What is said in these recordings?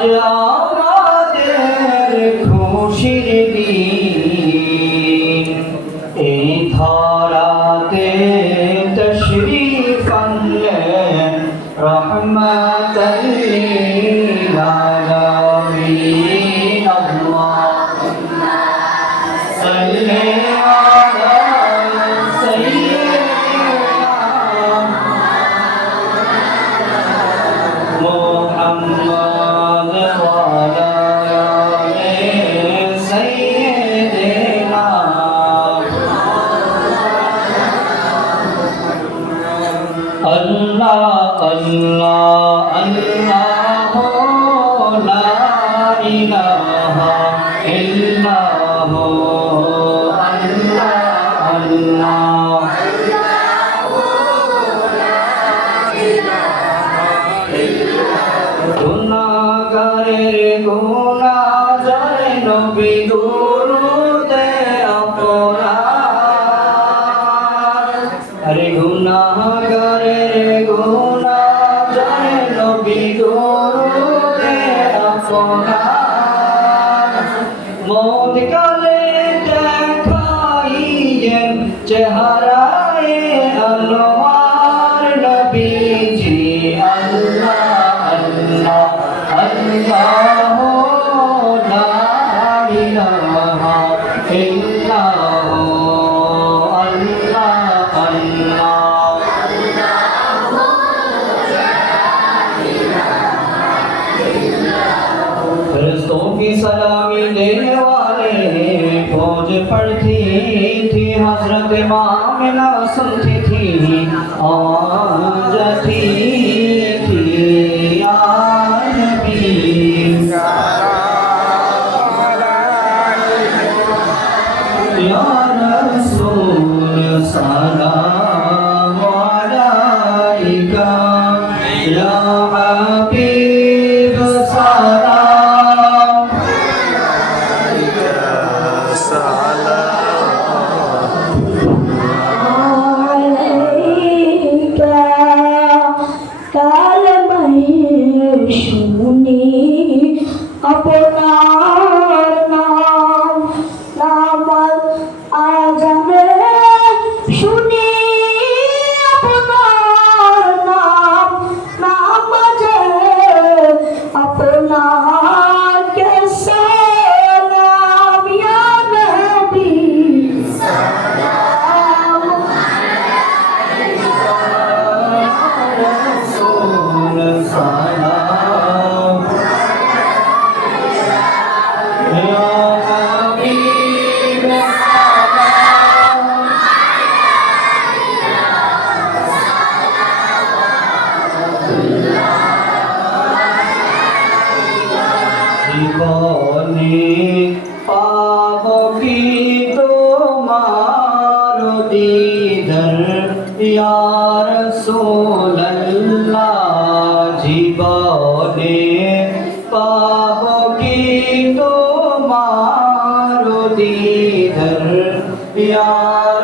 আজ আমাদের খুশির দিন, এই ধরাতে তশরীফ আনলেন রহমাতাল লিল আলামিন। আল্লাহুম্মা সাল্লি আলা সাইয়্যিদিনা মুহাম্মাদ ওয়া আলা আলি সাইয়্যিদিনা। আল্লাহ আল্লাহ আল্লাহ লা ইলাহা ইল্লাল্লাহ আল্লাহ আল্লাহ। গুনাহগারের গুনাহ যায় নবী দুরুদে আপনার। আরে গুনাহগারের গুনাহ যায় নবী দুরুদে আপনার। মওত কালে দেখাইয়েন চেহারায়ে আনোয়ার নবীজি। আল্লাহ আল্লাহ আল্লাহ লা ইলাহা ইল্লাল্লাহ আল্লাহ আল্লাহ। फरिश्तों की सलामी देने वाले फौज पढ़ती थी, हजरत मामिना सुनती थी, आवाज़ आती थी या नबी या रसूल सलाम अलैका या हबीब सलाम। শুনি আপনার নাম, নামাজ আজানে শুনি আপনার নাম, নামাজে আপনাকে সালাম ইয়া নবী সালাম रसूल सलाम या हबीब सलाम। জীবনে পাবো কি তোমার দীদার ইয়া রাসূলুল্লাহ। জীবনে পাবো কি তোমার দীদার ইয়া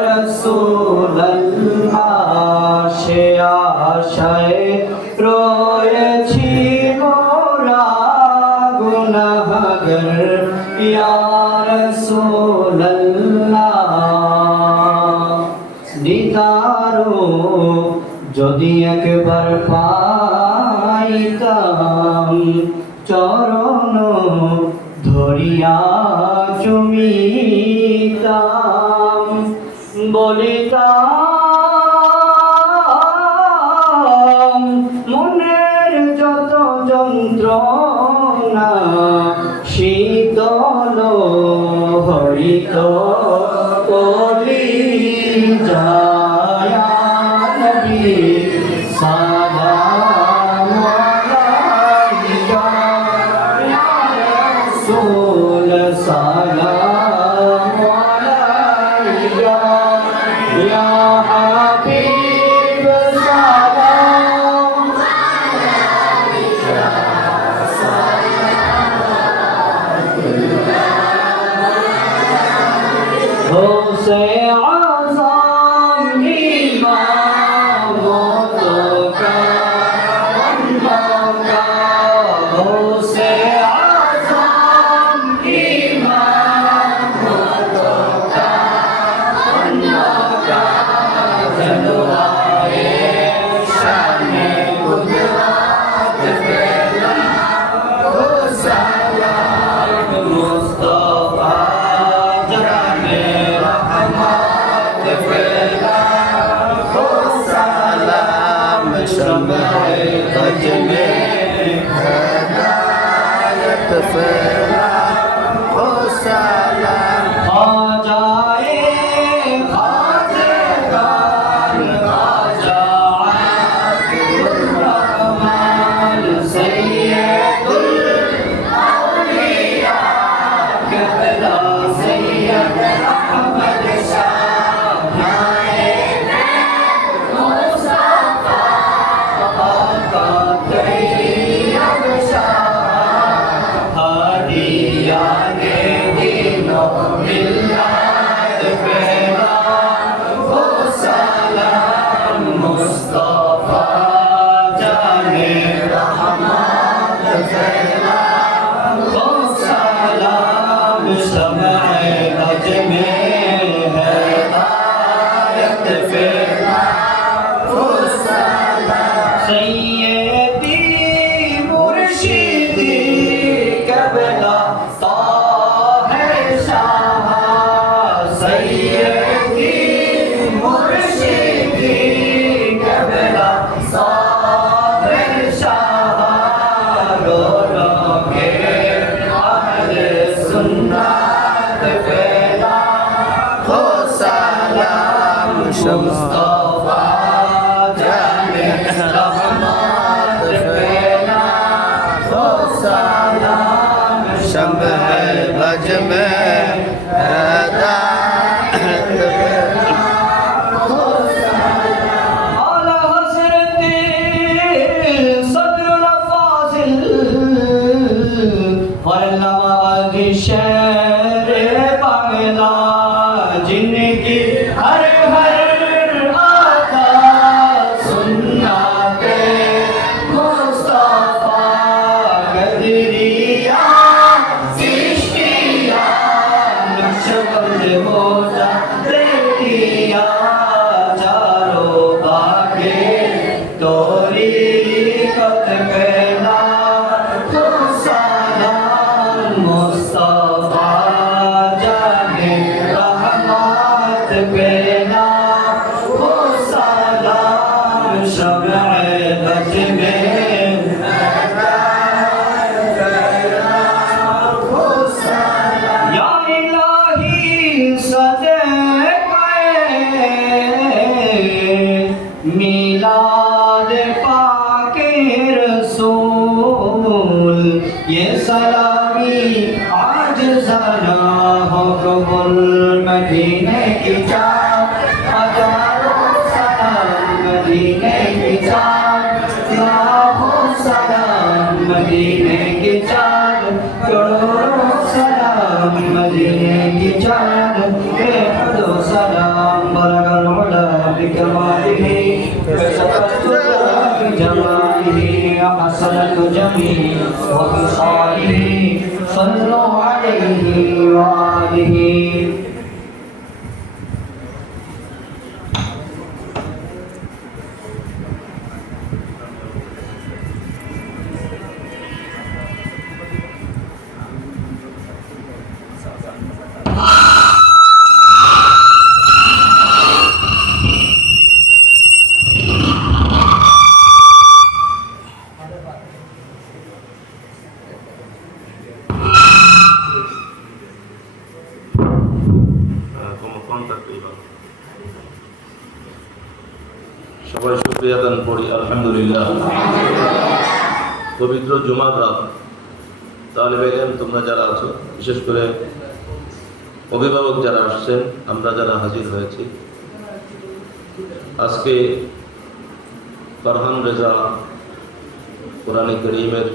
রাসূলুল্লাহ। সে আশায় রয়েছি মোরা গুনাহগার ইয়া রাসূলুল্লাহ। দিদারো যদি একবার পাইতাম, চরণ ধরিয়া চুমিতাম, বলিতাম মনের যত যন্ত্রণা শীতল হইত কলিজায় নবী সালাম আলাইকা ইয়া রাসূল সালাম আলাইকা ইয়া হাবিব সালাম আলাইকা। फैला हो सलाम ख्वाजाए ख्वाजगार ख्वाजा अब्दुल रहमान सैयदुल औलिया क़िबला सैयद अहमद शाह नायब मुस्तफा आका तैयब शाह हादियाने दीनो मिल्लत फैला हो सलाम मुस्तफा जाने रहमत फैला हो सलाम शमए अज में हिदायत फैला हो सलाम सैयदी मुर्शिदी क़िबला ताहिर शाह सैयदी मुर्शिदी क़िबला ताहिर शाह रोज़ों के अहले सुन्नत फैला हो सलाम मुस्तफा जाने रहमत फैला हो सलाम शम्ह बज में हिदायत फैला हो सलाम आला हज़रत सदरुल फाज़िल वल्लम शहर बांग्ला जिनकी हर आता सुन्नत मुस्तफा गदरिया चिश्तिया नक्शबंद मोजा तेरिया चारों बागे तोरी कत पहला हो सलाम मुस्तफा जाने रहमत पहला हो सलाम शमए बज में हो सलाम या इलाही सदक़ए मिलाद पाके रसूल ये सलामी आज ज़रा हो कबूल मदीने की चाँद हज़ारों सलाम मदीने की चाँद लाखों सलाम मदीने की चाँद करोड़ों सलाम मदीने की चाँद बेहदो सलाम बरगल उला बिकमालिही जमालिही हसनत जमी व खिसालिही सल्लु अलैहि व आलिहि সবাই শুকরিয়া দান করি আলহামদুলিল্লাহ। পবিত্র জুমার রাত তালিবে ইলম তোমরা যারা আছো, বিশেষ করে অভিভাবক যারা আসছেন, আমরা যারা হাজির হয়েছি, আজকে ফারহান রেজা কোরআনে করিমের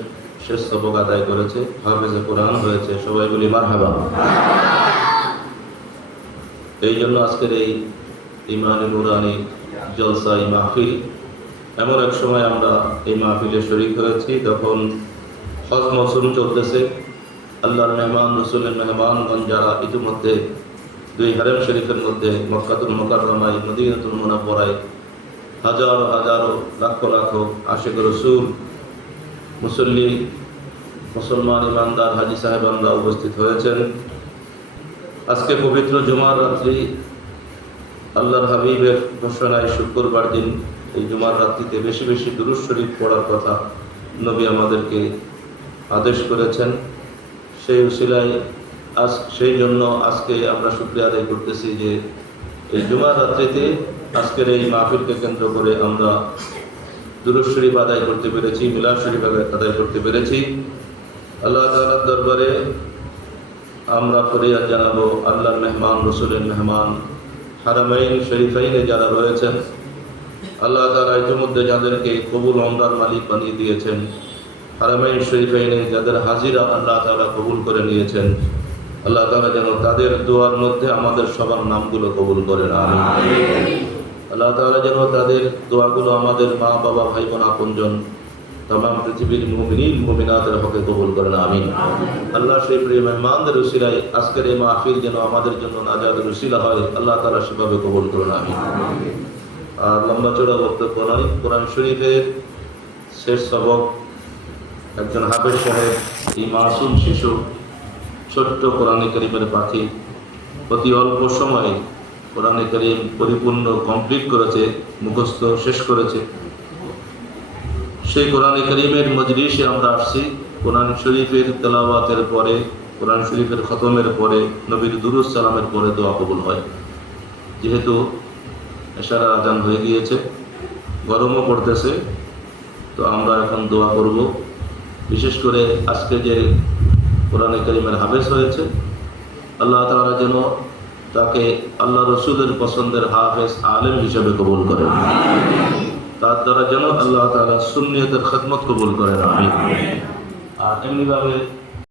শেষ সবক আদায় করেছে, হাফেজে কোরআন হয়েছে, সবাই বলি মারহাবা। এই জন্য আজকের এই ইমানি নুরানি জলসা এই মাহফিল, এমন এক সময় আমরা এই মাহফিলে শরীক হয়েছি তখন হজ মৌসুম চলতেছে। আল্লাহর মেহমান, রসুলের মেহমানগণ যারা ইতিমধ্যে দুই হারেম শরীফের মধ্যে মক্কাতুল মুকাররমায়, মদিনাতুল মুনাওয়ারায় হাজারো হাজারো লাখো লাখো আশিক রসুল, মুসল্লি, মুসলমান ইমানদার হাজি সাহেবানরা উপস্থিত হয়েছেন। আজকে পবিত্র জুমার রাত্রি, আল্লাহর হাবিবের ঘোষণায় শুক্রবার দিন এই জুমার রাত্রিতে বেশি বেশি দুরূদ শরীফ পড়ার কথা নবী আমাদেরকে আদেশ করেছেন। সেই উসিলায় সেই জন্য আজকে আমরা শুকরিয়া আদায় করতেছি যে এই জুমার রাত্রিতে আজকের এই মাহফিলকে কেন্দ্র করে আমরা দুরূদ শরীফ আদায় করতে পেরেছি, মিলাদ শরীফ আদায় করতে পেরেছি। আল্লাহ তাআলার দরবারে আমরা ফরিয়াদ জানাবো, আল্লাহর মেহমান, রসুলের মেহমান, হারামাইন শরীফাইনে যারা রয়েছেন, আল্লাহ তাআলা ইতিমধ্যে যাদেরকে কবুল ওমরার মালিক বানিয়ে দিয়েছেন, হারামাইন শরীফাইনে যাদের হাজিরা আল্লাহ তাআলা কবুল করে নিয়েছেন, আল্লাহ তাআলা যেন তাদের দোয়ার মধ্যে আমাদের সবার নামগুলো কবুল করেন, আমিন। আল্লাহ তাআলা যেন তাদের দোয়াগুলো আমাদের মা বাবা ভাই বোন আপনজন तमाम পৃথিবীর মুমিনিন মুমিনাতের হকে কবুল করেন, আমিন। আল্লাহ সেই প্রিয় মেহমানদের উসিলায় আজকের এই মাহফিল যেন আমাদের জন্য নাজাতের উসিলা হয়, আল্লাহ তাআলা সেভাবে কবুল করেন, আমিন। আর লম্বা চড়া বক্তব্য নয়, কোরআন শরীফের শেষ সবক একজন হাফেজ সাহেব, এই মাসুম শিশু, ছোট্ট কোরআনে কারীমের পাখি, অতি অল্প সময়ে কোরআনে কারীম পরিপূর্ণ কমপ্লিট করেছে, মুখস্থ শেষ করেছে। সেই কোরআনে কারীমের মজলিসে আমরা আসছি। কোরআন শরীফের তেলাওয়াতের পরে, কোরআন শরীফের খতমের পরে, নবীর দুরূদ সালামের পরে দোয়া কবুল হয়। যেহেতু এশার আজান হয়ে গিয়েছে, গরমও পড়তেছে, তো আমরা এখন দোয়া করব। বিশেষ করে আজকে যে কোরআনে কারীমের হাফেজ হয়েছে, আল্লাহ তাআলা যেন তাকে আল্লাহ রসুলের পছন্দের হাফেজ আলেম হিসেবে কবুল করেন, তার দ্বারা যেন আল্লাহ তাআলা সুন্নিয়তের খিদমত কবুল করেন, আমিন। আর এমনিভাবে